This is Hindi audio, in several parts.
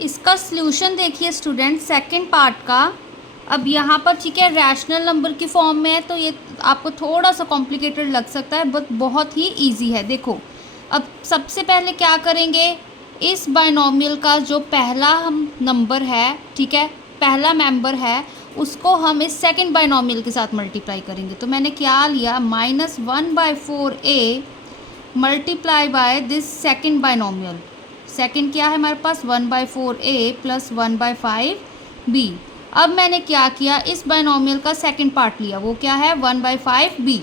इसका सॉल्यूशन देखिए स्टूडेंट सेकंड पार्ट का। अब यहाँ पर ठीक है रैशनल नंबर की फॉर्म में है तो ये आपको थोड़ा सा कॉम्प्लिकेटेड लग सकता है बट बहुत ही इजी है। देखो अब सबसे पहले क्या करेंगे, इस बाइनोमियल का जो पहला हम नंबर है, ठीक है, पहला मेंबर है, उसको हम इस सेकंड बाइनोमियल के साथ मल्टीप्लाई करेंगे। तो मैंने क्या लिया, -1/4a multiply by this second binomial. Second क्या है हमारे पास, 1/4a प्लस 1/5b। अब मैंने क्या किया, इस बाइनोमियल का सेकंड पार्ट लिया, वो क्या है 1/5b,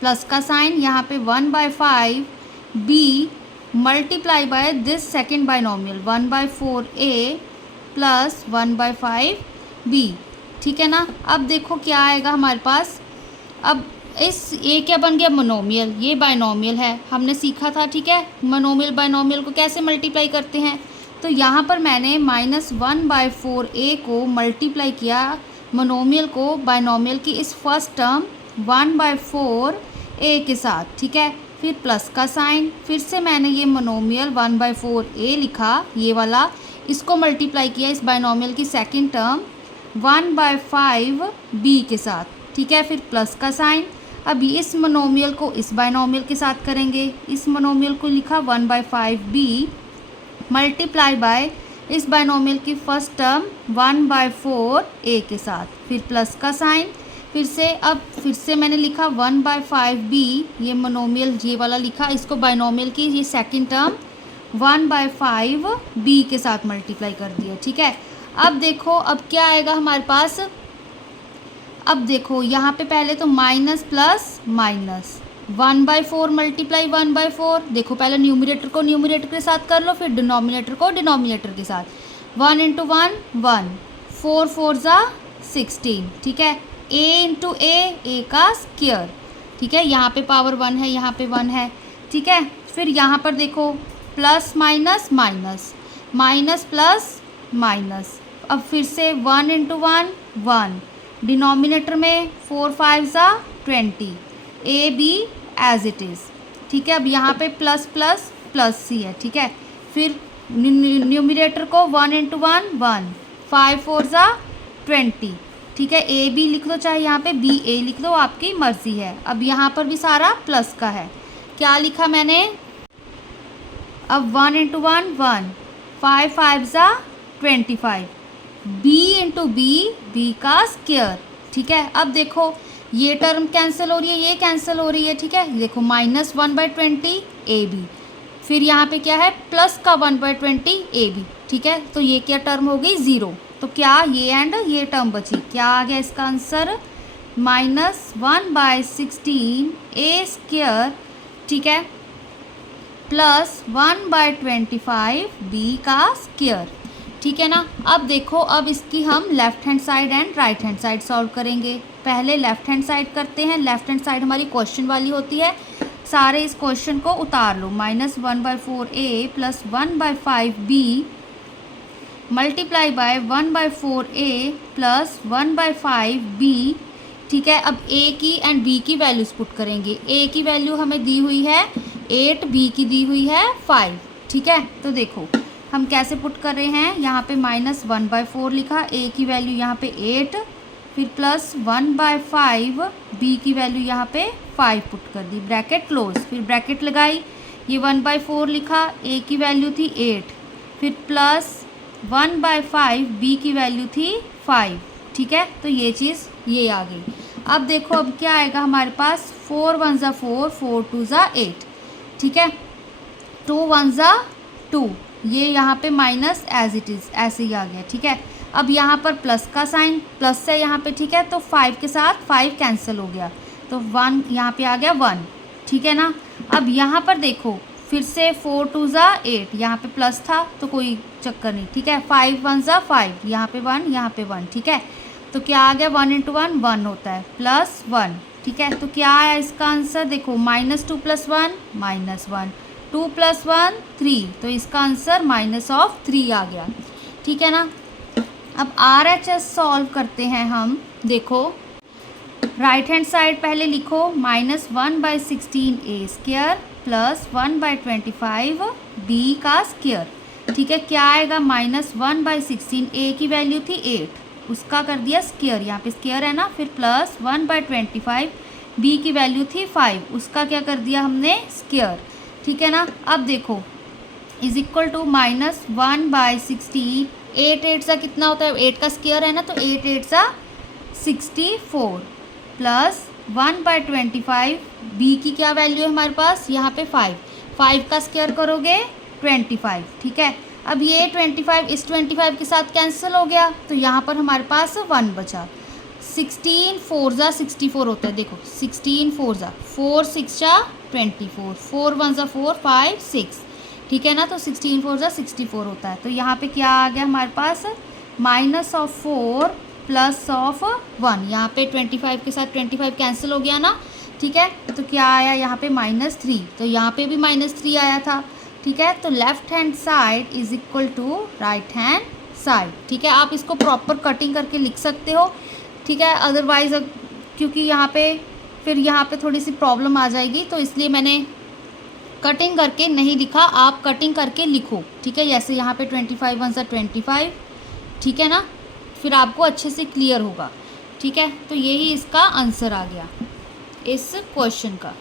प्लस का साइन यहाँ पे 1/5b multiply by this second binomial 1/4a plus 1/5b। ठीक है ना। अब देखो क्या आएगा हमारे पास, अब इस ये क्या बन गया, मोनोमियल, ये बाइनोमियल है, हमने सीखा था, ठीक है, मोनोमियल बाइनोमियल को कैसे मल्टीप्लाई करते हैं। तो यहाँ पर मैंने -1/4a को मल्टीप्लाई किया मोनोमियल को बाइनोमियल की इस फर्स्ट टर्म 1/4a के साथ, ठीक है, फिर प्लस का साइन, फिर से मैंने ये मोनोमियल 1/4a लिखा, ये वाला, इसको मल्टीप्लाई किया इस बाइनोमियल की सेकंड टर्म 1/5b के साथ, ठीक है, फिर प्लस का साइन। अब इस मोनोमियल को इस बाइनोमियल के साथ करेंगे, इस मोनोमियल को लिखा 1/5b मल्टीप्लाई बाय इस बाइनोमियल की फर्स्ट टर्म 1/4a के साथ, फिर प्लस का साइन, फिर से अब फिर से मैंने लिखा 1/5b, ये मोनोमियल ये वाला लिखा, इसको बाइनोमियल की ये सेकंड टर्म 1/5b के साथ मल्टीप्लाई कर दिया, ठीक है। अब देखो अब क्या आएगा हमारे पास, अब देखो यहाँ पे पहले तो माइनस प्लस माइनस 1/4 मल्टीप्लाई 1/4, देखो पहले न्यूमरेटर को न्यूमरेटर के साथ कर लो, फिर डिनोमिनेटर को डिनोमिनेटर के साथ, 1 × 1 1, 4 4 16, ठीक है, a × a का स्क्वायर, ठीक है, यहाँ पे पावर 1 है, यहाँ पे 1 है, ठीक है। फिर यहाँ पर देखो plus minus minus, minus plus minus, अब फिर से 1 × 1 1, डिनोमिनेटर में 4 5 20, A B as it is, ठीक है। अब यहाँ पे प्लस प्लस प्लस सी है, ठीक है, फिर न्यूमरेटर को 1 × 1 1, 5 4 20, ठीक है, ए बी लिख दो, चाहे यहाँ पे बी ए लिख दो, आपकी मर्ज़ी है। अब यहाँ पर भी सारा प्लस का है, क्या लिखा मैंने, अब 1 × 1 1, 5 5 25, b × b का स्क्वायर, ठीक है। अब देखो ये टर्म कैंसिल हो रही है, ये कैंसिल हो रही है, ठीक है, देखो -1/20 ab, फिर यहाँ पे क्या है प्लस का 1/20 ab, ठीक है, तो ये क्या टर्म हो गई 0, तो क्या ये एंड ये टर्म बची, क्या आ गया इसका आंसर, -1/16 a², ठीक है, प्लस 1/25 b का स्क्वायर, ठीक है ना। अब देखो अब इसकी हम left hand side and right hand side solve करेंगे। पहले लेफ़्ट हैंड साइड करते हैं, लेफ़्ट हैंड साइड हमारी क्वेश्चन वाली होती है, सारे इस क्वेश्चन को उतार लो, -1/4a plus 1/5b multiply by 1/4a plus 1/5b, ठीक है। अब a की एंड b की वैल्यूज़ पुट करेंगे, a की वैल्यू हमें दी हुई है 8, b की दी हुई है 5, ठीक है। तो देखो हम कैसे पुट कर रहे हैं, यहाँ पे -1/4 लिखा, a की वैल्यू यहाँ पे 8, फिर प्लस 1/5 b की वैल्यू यहाँ पे 5 पुट कर दी, ब्रैकेट क्लोज, फिर ब्रैकेट लगाई, ये 1/4 लिखा, a की वैल्यू थी 8, फिर प्लस 1/5 b की वैल्यू थी 5, ठीक है, तो ये चीज़ ये आ गई। अब देखो अब क्या आएगा हमारे पास, 4 1 4, 4 2 8, ठीक है, 2 1 2, ये यहाँ पे माइनस एज इट इज़ ऐसे ही आ गया, ठीक है। अब यहाँ पर प्लस का साइन, प्लस से यहाँ पे, ठीक है, तो 5 के साथ 5 कैंसिल हो गया, तो 1 यहाँ पे आ गया 1, ठीक है ना। अब यहाँ पर देखो फिर से 4 2 8, यहाँ पे प्लस था तो कोई चक्कर नहीं, ठीक है, 5 1 5, यहाँ पे 1 यहाँ पे 1, ठीक है, तो क्या आ गया 1 × 1 1 होता है, प्लस 1, ठीक है, तो क्या आया इसका आंसर, देखो -2 + 1 -1, 2 + 1 3, तो इसका आंसर -3 आ गया, ठीक है ना। अब RHS सॉल्व करते हैं हम, देखो राइट हैंड साइड पहले लिखो, -1/16 a² प्लस 1/25 b का स्क्वायर, ठीक है, क्या आएगा -1/16, ए की वैल्यू थी 8, उसका कर दिया स्क्वायर, यहाँ पे स्क्वायर है ना, फिर प्लस 1/25, बी की वैल्यू थी 5, उसका क्या कर दिया हमने स्क्वायर, ठीक है ना। अब देखो इज इक्वल टू -1/16, 8 8 सा कितना होता है, 8 का स्क्वायर है ना, तो 8 8 सा 64 प्लस 1/25, बी की क्या वैल्यू है हमारे पास यहाँ पे 5 का स्क्वायर करोगे 25, ठीक है। अब ये 25 इस 25 के साथ कैंसिल हो गया, तो यहाँ पर हमारे पास 1 बचा। 16 4 ज़ा 64 होता है, देखो 16 4 ज़ा 4 6 ज़ा 24, 4 1 ज़ा 4 5 6, ठीक है ना, तो 16 4 ज़ा 64 होता है। तो यहाँ पे क्या आ गया हमारे पास -4 प्लस ऑफ 1, यहाँ पे 25 के साथ 25 कैंसिल हो गया ना, ठीक है। तो क्या आया यहाँ पे -3, तो यहाँ पे भी -3 आया था, ठीक है। तो left hand side is equal to right hand side, ठीक है। आप इसको प्रॉपर कटिंग करके लिख सकते हो, ठीक है। अदरवाइज़ क्योंकि यहाँ पे फिर यहाँ पे थोड़ी सी प्रॉब्लम आ जाएगी, तो इसलिए मैंने कटिंग करके नहीं लिखा, आप कटिंग करके लिखो, ठीक है। जैसे यहाँ पे 25 1 सा 25, ठीक है ना, फिर आपको अच्छे से क्लियर होगा, ठीक है। तो यही इसका आंसर आ गया इस क्वेश्चन का।